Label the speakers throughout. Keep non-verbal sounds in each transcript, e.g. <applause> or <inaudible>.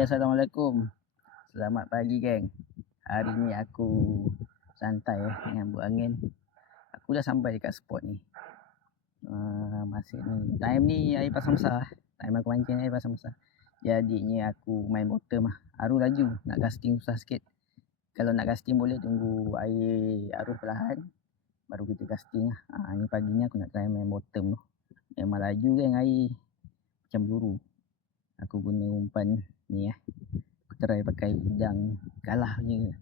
Speaker 1: Okay, Assalamualaikum. Selamat pagi, geng. Hari ni aku santai eh, dengan buat angin. Aku dah sampai dekat spot ni. Uh, masa ni, time ni air pasang besar. Time aku mancing air pasang besar. Jadinya aku main motor mah. Arus laju, nak casting susah sikit. Kalau nak casting boleh tunggu air arus perlahan. Baru kita casting lah. Ha, ni paginya aku nak try main bottom tu. Memang laju geng air. Macam peluru aku guna umpan ni ya. Aku try pakai kalah punya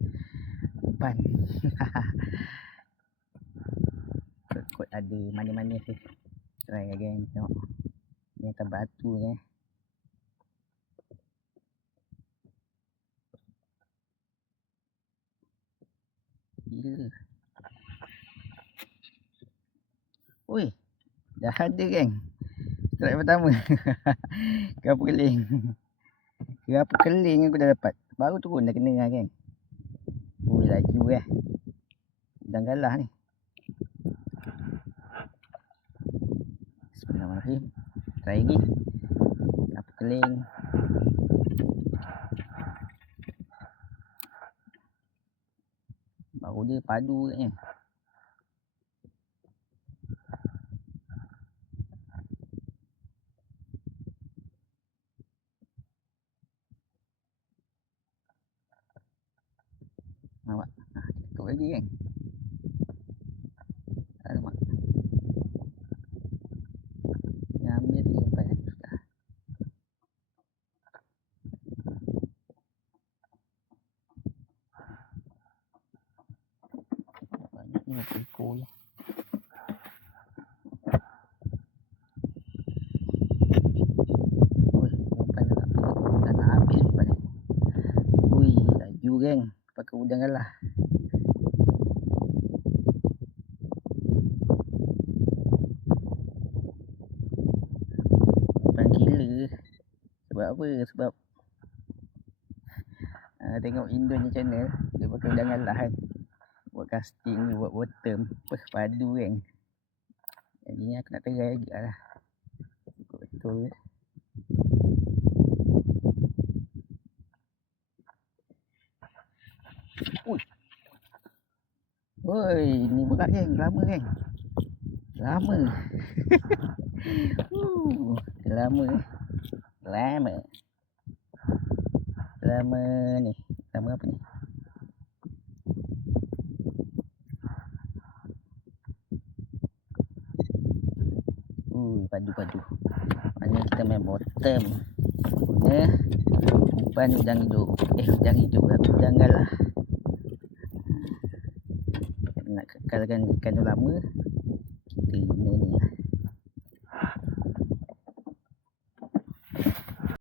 Speaker 1: umpan. <laughs> Kot ada mana-mana sih. Try again tengok. Ni atas batu ni. Eh. Gila. Oi. Dah ada geng. Strike pertama. <laughs> Kerapu keling. Kerapu keling aku dah dapat. Baru turun dah kena lah kan. Ui laju eh. Dan galah ni. Bismillahirrahmanirrahim. Try lagi. Kerapu keling. Baru dia padu katnya. Nampak? Ha, tutup lagi kan? Alamak. Yang ambil dia sampai sudah. Banyak ni aku ekor je. Ui, umpan dah nak, dah nak habis umpan ni. Ui, laju geng pakai udang lah. Bukan gila. Sebab apa? Sebab uh, <laughs> tengok Indo ni channel dia pakai udang lah kan. Buat casting, buat bottom. Apa padu kan. Jadi aku nak try lagi lah. Betul-betul. Ui. Oi, ni berat geng, lama geng. Lama. uh, lama. Lama. Lama ni. Lama apa ni? Uh, padu-padu. Mana kita main bottom. Guna umpan udang hidup. Eh, udang hidup. Udang galah nak kekalkan ikan lama kita guna ni. lah